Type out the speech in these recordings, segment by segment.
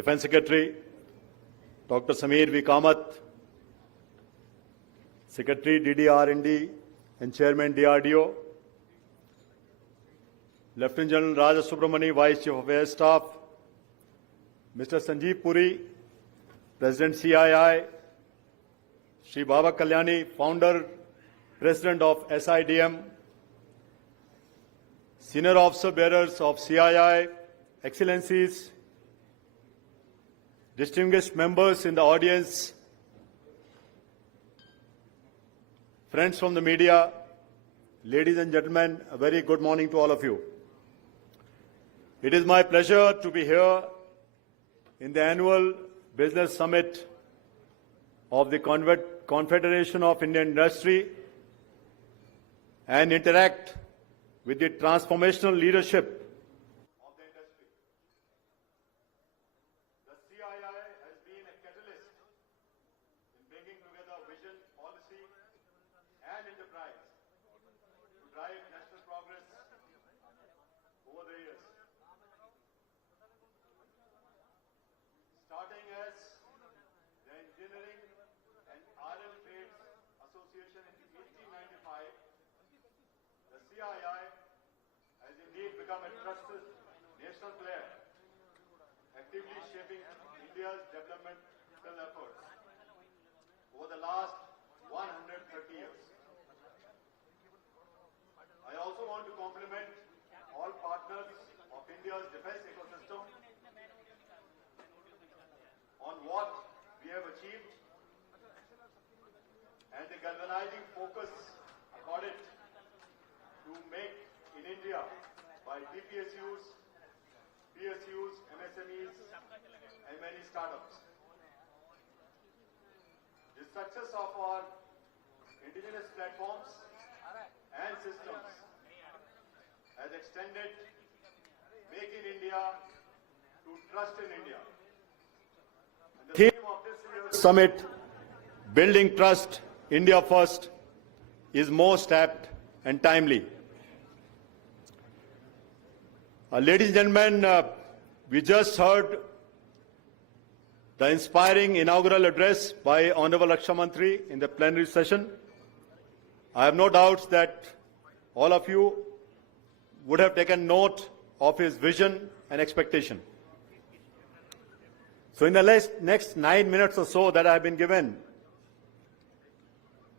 Defense Secretary, Dr. Sameer V. Kamath, Secretary DDR&D and Chairman DRDO, Lieutenant General Raja Subramani, Vice Chief of Air Staff, Mr. Sanjeev Puri, President CII, Shri Baba Kalyani, Founder, President of SIDM, Senior Officer Bearers of CII, Excellencies, distinguished members in the audience, friends from the media, ladies and gentlemen, a very good morning to all of you. It is my pleasure to be here in the Annual Business Summit of the Confederation of Indian Industry and interact with the transformational leadership of the industry. The CII has been a catalyst in bringing together vision, policy and enterprise to drive national progress over the years. Starting as the Engineering and Iron Trades Association in 1895, the CII has indeed become a trusted national player, actively shaping India's developmental efforts over the last 130 years. I also want to compliment all partners of India's defense ecosystem on what we have achieved and the galvanizing focus accorded to make in India by DPSUs, PSUs, MSMEs and many startups. The success of our indigenous platforms and systems has extended Make in India to Trust in India. And the theme of this year's summit, Building Trust, India First, is most apt and timely. Ladies and gentlemen, we just heard the inspiring inaugural address by Honorable Raksha Mantri in the plenary session. I have no doubts that all of you would have taken note of his vision and expectation. So in the next 9 minutes or so that I have been given,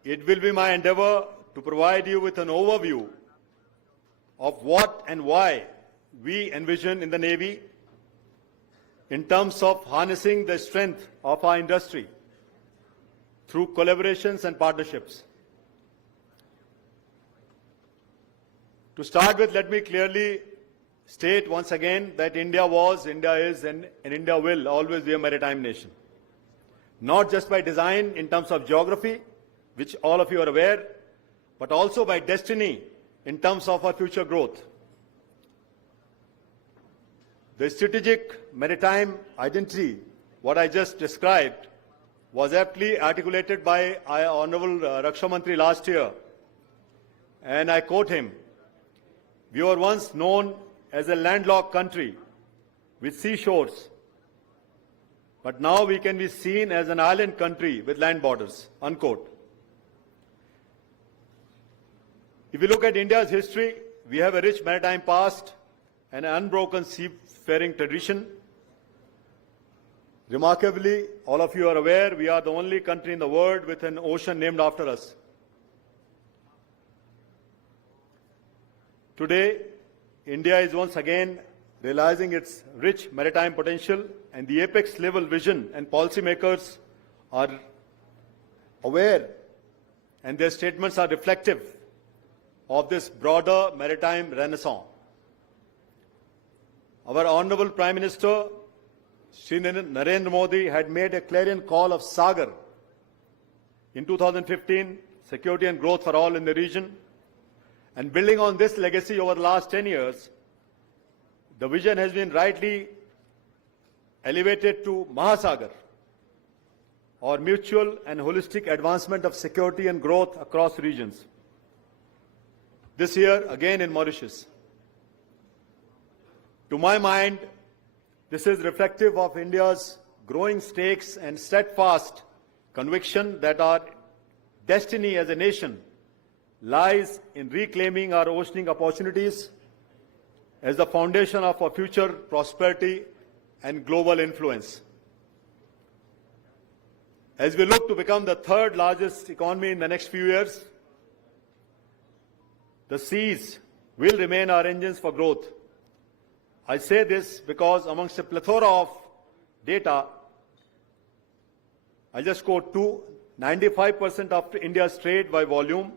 it will be my endeavor to provide you with an overview of what and why we envision in the Navy in terms of harnessing the strength of our industry through collaborations and partnerships. To start with, let me clearly state once again that India was, India is, and India will always be a maritime nation. Not just by design in terms of geography, which all of you are aware, but also by destiny in terms of our future growth. The strategic maritime identity, what I just described, was aptly articulated by our Honorable Raksha Mantri last year. And I quote him, "We were once known as a landlocked country with seashores, but now we can be seen as an island country with land borders," unquote. If you look at India's history, we have a rich maritime past and an unbroken seafaring tradition. Remarkably, all of you are aware, we are the only country in the world with an ocean named after us. Today, India is once again realizing its rich maritime potential, and the apex level vision and policymakers are aware, and their statements are reflective of this broader maritime renaissance. Our Honorable Prime Minister, Shri Narendra Modi, had made a clarion call of Sagar in 2015, security and growth for all in the region. And building on this legacy over the last 10 years, the vision has been rightly elevated to Mahasagar, or mutual and holistic advancement of security and growth across regions. This year, again in Mauritius. To my mind, This is reflective of India's growing stakes and steadfast conviction that our destiny as a nation lies in reclaiming our oceanic opportunities as the foundation of our future prosperity and global influence. As we look to become the third largest economy in the next few years, the seas will remain our engines for growth. I say this because amongst a plethora of data, I just quote two: 95% of India's trade by volume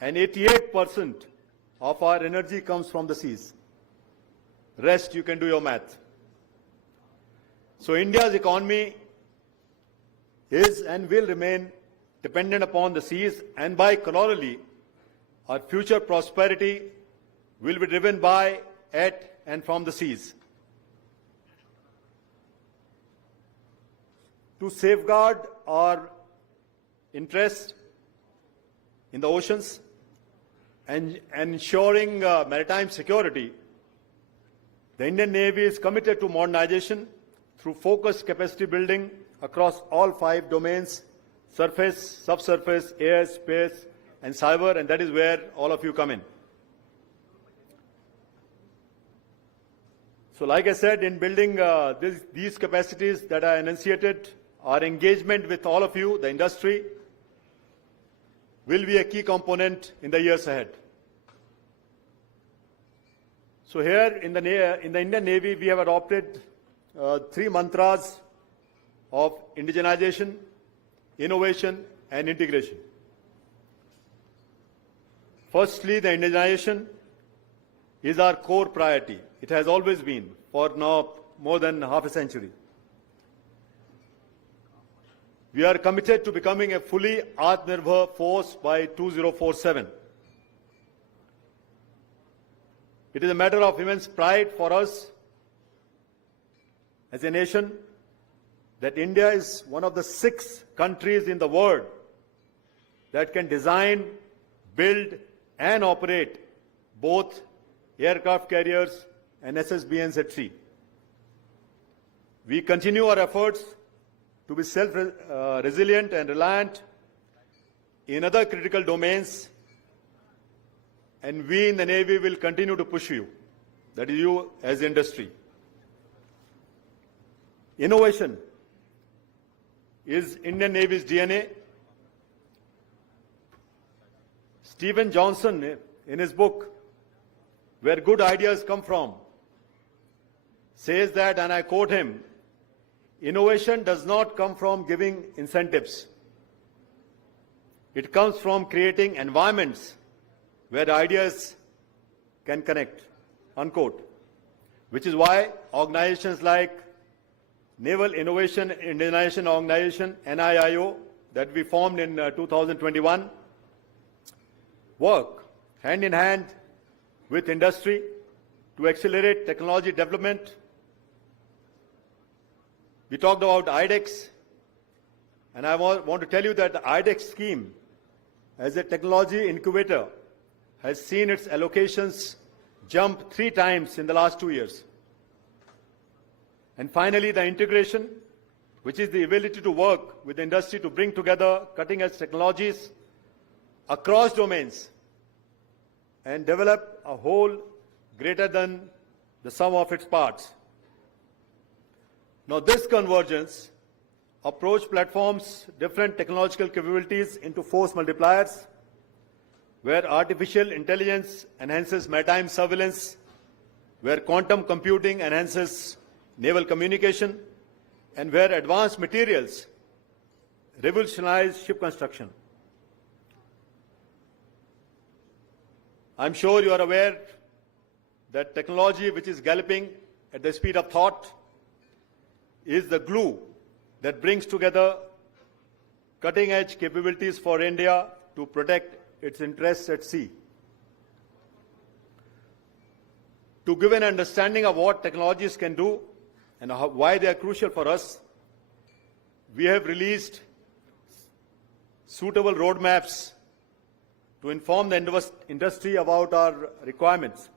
and 88% of our energy comes from the seas. Rest, you can do your math. So India's economy is and will remain dependent upon the seas, and by corollary, our future prosperity will be driven by, at, and from the seas. To safeguard our interests in the oceans and ensuring maritime security, the Indian Navy is committed to modernization through focused capacity building across all 5 domains: surface, subsurface, air, space, and cyber, and that is where all of you come in. So like I said, in building these capacities that I enunciated, our engagement with all of you, the industry, will be a key component in the years ahead. So here in the Indian Navy, we have adopted 3 mantras of indigenization, innovation, and integration. Firstly, the indigenization is our core priority. It has always been for now more than half a century. We are committed to becoming a fully Atmanirbhar force by 2047. It is a matter of immense pride for us as a nation that India is one of the 6 countries in the world that can design, build, and operate both aircraft carriers and SSBNs at sea. We continue our efforts to be self-resilient and reliant in other critical domains, and we in the Navy will continue to push you, that is you as industry. Innovation is Indian Navy's DNA. Stephen Johnson, in his book, Where Good Ideas Come From, says that, and I quote him, "Innovation does not come from giving incentives. It comes from creating environments where ideas can connect," unquote. Which is why organizations like Naval Innovation Indigenization Organization, NIIO, that we formed in 2021, work hand in hand with industry to accelerate technology development. We talked about IDEX, and I want to tell you that the IDEX scheme, as a technology incubator, has seen its allocations jump 3 times in the last 2 years. And finally, the integration, which is the ability to work with the industry to bring together cutting-edge technologies across domains and develop a whole greater than the sum of its parts. Now, this convergence approach platforms different technological capabilities into force multipliers, where artificial intelligence enhances maritime surveillance, where quantum computing enhances naval communication, and where advanced materials revolutionize ship construction. I'm sure you are aware that technology, which is galloping at the speed of thought, is the glue that brings together cutting-edge capabilities for India to protect its interests at sea. To give an understanding of what technologies can do and why they are crucial for us, we have released suitable roadmaps to inform the industry about our requirements.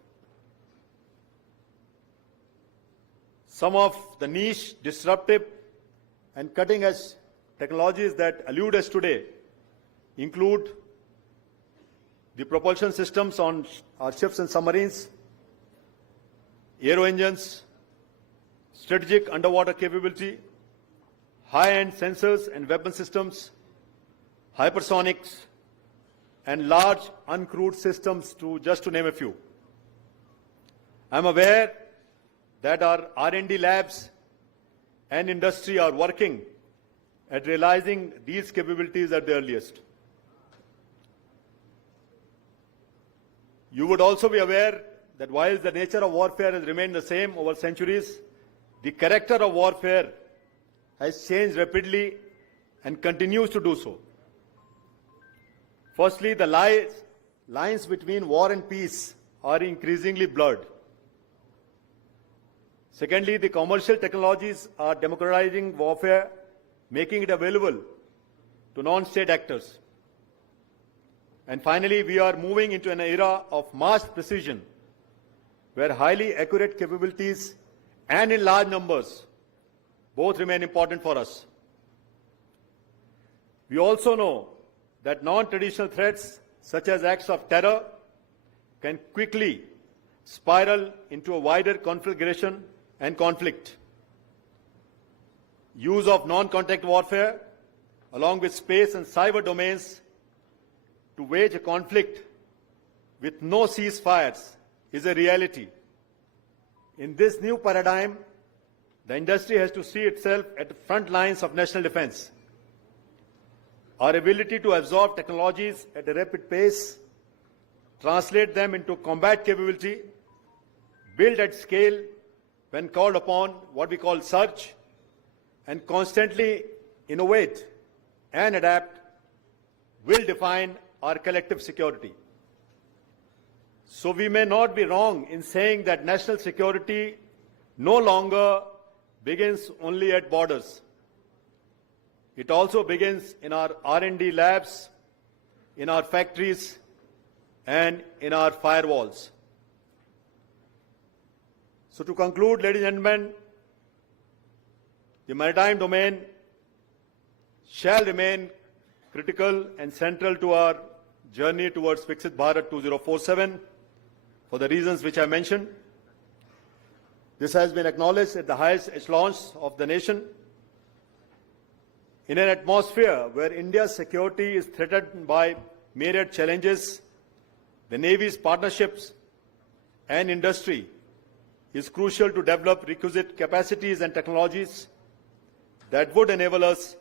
Some of the niche, disruptive, and cutting-edge technologies that elude us today include the propulsion systems on our ships and submarines, aero engines, strategic underwater capability, high-end sensors and weapon systems, hypersonics, and large uncrewed systems, just to name a few. I'm aware that our R&D labs and industry are working at realizing these capabilities at the earliest. You would also be aware that while the nature of warfare has remained the same over centuries, the character of warfare has changed rapidly and continues to do so. Firstly, the lines between war and peace are increasingly blurred. Secondly, the commercial technologies are democratizing warfare, making it available to non-state actors. And finally, we are moving into an era of mass precision, where highly accurate capabilities and in large numbers both remain important for us. We also know that non-traditional threats, such as acts of terror, can quickly spiral into a wider conflagration and conflict. Use of non-contact warfare, along with space and cyber domains, to wage a conflict with no ceasefires is a reality. In this new paradigm, the industry has to see itself at the front lines of national defense. Our ability to absorb technologies at a rapid pace, translate them into combat capability, build at scale when called upon, what we call surge, and constantly innovate and adapt will define our collective security. So we may not be wrong in saying that national security no longer begins only at borders. It also begins in our R&D labs, in our factories, and in our firewalls. So to conclude, ladies and gentlemen, the maritime domain shall remain critical and central to our journey towards Viksit Bharat 2047 for the reasons which I mentioned. This has been acknowledged at the highest echelons of the nation. In an atmosphere where India's security is threatened by myriad challenges, the Navy's partnerships and industry is crucial to develop requisite capacities and technologies that would enable us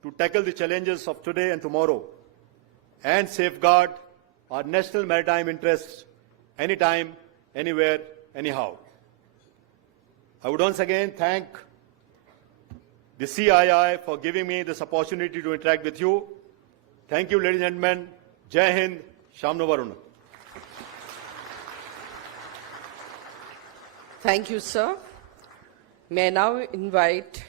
to tackle the challenges of today and tomorrow and safeguard our national maritime interests anytime, anywhere, anyhow. I would once again thank the CII for giving me this opportunity to interact with you. Thank you, ladies and gentlemen. Jai Hind, Shamno Varuna. Thank you, sir. May I now invite